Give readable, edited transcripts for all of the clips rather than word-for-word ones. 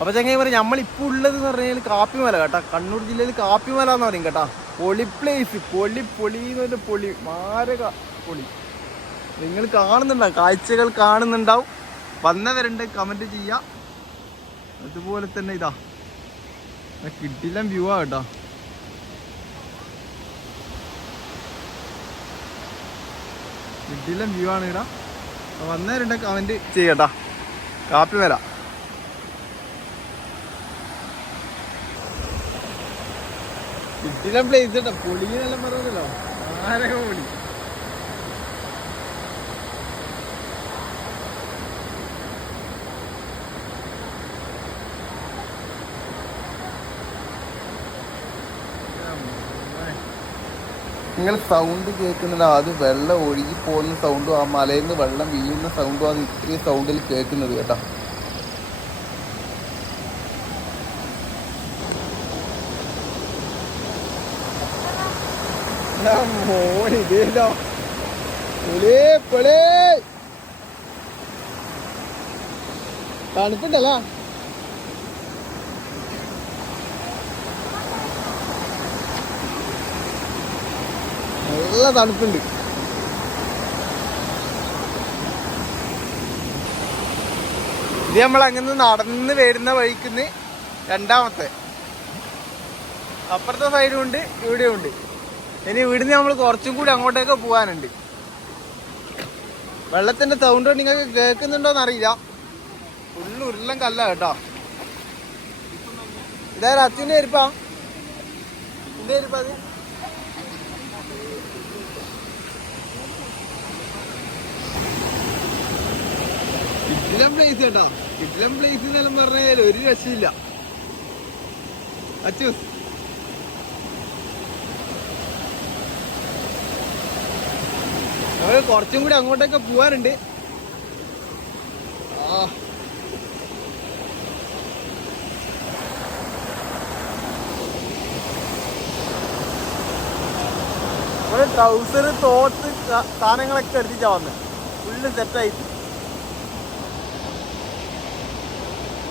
അപ്പോൾ ചങ്ങായി പറയും നമ്മളിപ്പോൾ ഉള്ളതെന്ന് പറഞ്ഞാൽ കാപ്പിമല കേട്ടോ. കണ്ണൂർ ജില്ലയിൽ കാപ്പിമല എന്ന് പറയും കേട്ടോ. പൊളി പ്ലേസ്, പൊളി എന്ന് പറഞ്ഞാൽ പൊളി, മാരക പൊളി. നിങ്ങൾ കാണുന്നുണ്ടാവും, കാഴ്ചകൾ കാണുന്നുണ്ടാവും. വന്നവരുണ്ട് കമൻറ്റ് ചെയ്യാം. അതുപോലെ തന്നെ ഇതാ കിടിലൻ വ്യൂ ആ കേട്ടോ. കിടിലൻ വ്യൂ ആണ് ഇവിടെ. വന്നവരുണ്ട് കമൻറ്റ് ചെയ്യട്ടാ. കാപ്പിമല കിടിലൻ പ്ലേസ് കേട്ടോ. പൊളി എന്നെല്ലാം പറയുന്നല്ലോ, മാരക പൊളി. നിങ്ങൾ സൗണ്ട് കേൾക്കുന്നില്ല, അത് വെള്ളം ഒഴുകി പോകുന്ന സൗണ്ടും ആ മലയിൽ നിന്ന് വെള്ളം വീഴുന്ന സൗണ്ടും ആണ് ഇത്രയും സൗണ്ടിൽ കേൾക്കുന്നത് കേട്ടോ. മോനിതേലോ തണുപ്പുണ്ടല്ലോ. നല്ല തണുപ്പുണ്ട്. ഇത് നമ്മൾ അങ്ങനെ നടന്ന് വരുന്ന വഴിക്കുന്ന് രണ്ടാമത്തെ, അപ്പുറത്തെ സൈഡും ഉണ്ട് ഇവിടെയും ഉണ്ട്. ഇനി ഇവിടുന്ന് നമ്മൾ കുറച്ചും കൂടി അങ്ങോട്ടേക്ക് പോകാനുണ്ട്. വെള്ളത്തിന്റെ സൗണ്ട് നിങ്ങൾക്ക് കേൾക്കുന്നുണ്ടോന്ന് അറിയില്ല. ഫുള്ള് ഉരുളം കല്ല കേട്ടോ. ഇതായാലും അച്ഛൻ്റെ എരിപ്പാ, എന്റെ എരിപ്പാ അത്. കിടിലൻ പ്ലേസ് കേട്ടോ. കിടിലൻ പ്ലേസ് എന്നെല്ലാം പറഞ്ഞാൽ ഒരു രക്ഷയില്ല. അച്ചു നമ്മൾ കുറച്ചും കൂടി അങ്ങോട്ടൊക്കെ പോവാനുണ്ട്. നമ്മള് ട്രൗസർ, തോർത്ത് സാധനങ്ങളൊക്കെ എടുത്തിട്ടാ വന്നത്. ഫുള്ള് സെറ്റായി.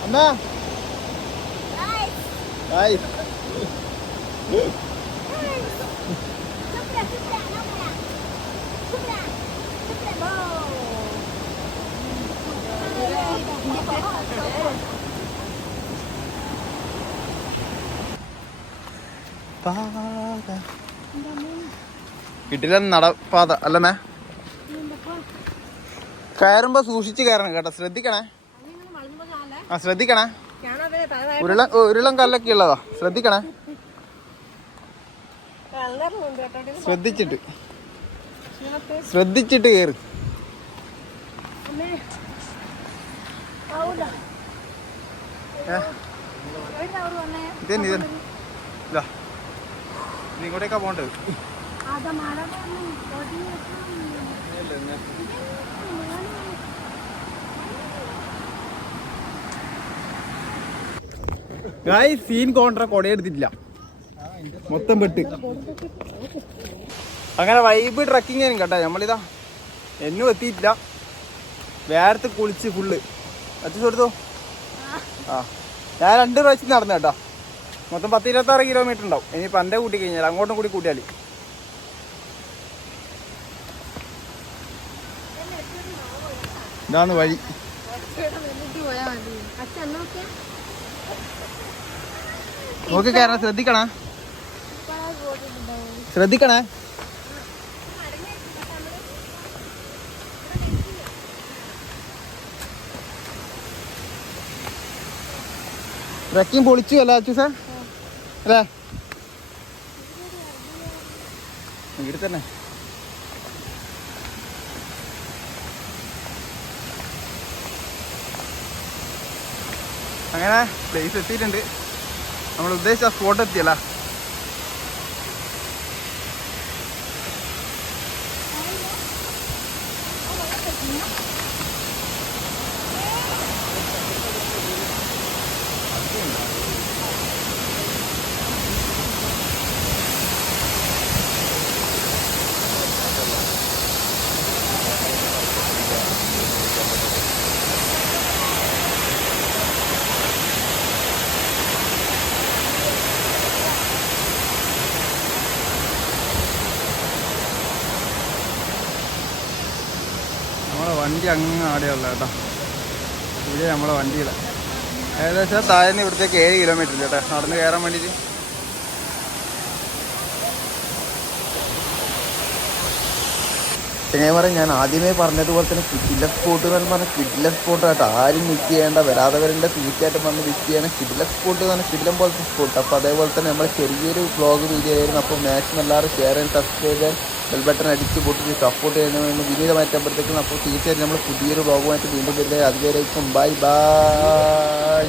അമ്മ കിട്ടില്ല നടപ്പാത അല്ലമ്മേ. കയറുമ്പോ സൂക്ഷിച്ച് കയറണം കേട്ടോ, ശ്രദ്ധിക്കണേ. ആ ശ്രദ്ധിക്കണേ, ഉരുളം കല്ലൊക്കെ ഉള്ളതാ, ശ്രദ്ധിക്കണേ. ശ്രദ്ധിച്ചിട്ട് കയറ്. ഇതന്നെ ഇങ്ങോട്ടേക്കാ പോണ്ടത്. സീൻ കോൺട്ര കൊടയെടുത്തിട്ടില്ല, മൊത്തം പെട്ട്. അങ്ങനെ വൈബ് ട്രക്കിങ് ആയിരുന്നു കേട്ടോ. നമ്മളിതാ എന്നും എത്തിയിട്ടില്ല, വേർത്ത് കുളിച്ച് ഫുള്ള്. അച്ഛൻ കൊടുത്തോ. ഞാൻ 2 പ്രാവശ്യം നടന്നു കേട്ടോ. മൊത്തം 10-26 കിലോമീറ്റർ ഉണ്ടാവും. ഇനിയിപ്പോൾ എൻ്റെ കൂട്ടി കഴിഞ്ഞാൽ അങ്ങോട്ടും കൂടി കൂട്ടിയാൽ. ഇതാണ് വഴി. നോക്കി കയറാൻ ശ്രദ്ധിക്കണേ, ശ്രദ്ധിക്കണേ. ട്രക്കിംഗ് പൊളിച്ചു അല്ലേ അച്ഛൂസേ അല്ലേ? ഇവിടെ തന്നെ അങ്ങനെ പ്ലേസ് എത്തിയിട്ടുണ്ട്. നമ്മൾ ഉദ്ദേശിച്ച സ്പോട്ട് എത്തിയല്ല. വണ്ടി അങ്ങ് ആടെയുള്ള കേട്ടോ. ഇവിടെ നമ്മളെ വണ്ടിയുടെ ഏകദേശം താഴ്ന്ന് ഇവിടത്തേക്ക് 7 കിലോമീറ്റർ ഇല്ല കേട്ടോ നടന്ന് കയറാൻ വേണ്ടിയിട്ട്. ചങ്ങായിമാരെ, ഞാൻ ആദ്യമേ പറഞ്ഞതുപോലെ തന്നെ കിഡില സ്പോട്ട് എന്ന് പറഞ്ഞാൽ കിഡില സ്പോട്ട് കേട്ടോ. ആരും മിസ് ചെയ്യേണ്ട, വരാതവരുടെ തീർച്ചയായിട്ടും വന്ന് മിസ് ചെയ്യണം. കിഡില സ്പോട്ട് എന്ന് പറഞ്ഞാൽ കിഡിലം പോലത്തെ സ്പോട്ട്. അപ്പോൾ അതേപോലെ തന്നെ നമ്മൾ ചെറിയൊരു വ്ളോഗ് വീഡിയോ ആയിരുന്നു. അപ്പോൾ മാക്സിമം എല്ലാവരും ഷെയർ ചെയ്യാൻ, സബ്സ്ക്രൈബ് ചെയ്യാൻ, ബെൽ ബട്ടൺ അടിച്ച് പൊട്ടിച്ച് സപ്പോർട്ട് ചെയ്യണമെന്ന് വിനീതമായിട്ടാകുമ്പോഴത്തേക്കും. അപ്പോൾ തീർച്ചയായിട്ടും നമ്മൾ പുതിയൊരു വ്ളോഗുമായിട്ട് വീണ്ടും വരുന്നത്. അതുവരേക്കും ബൈ ബൈ.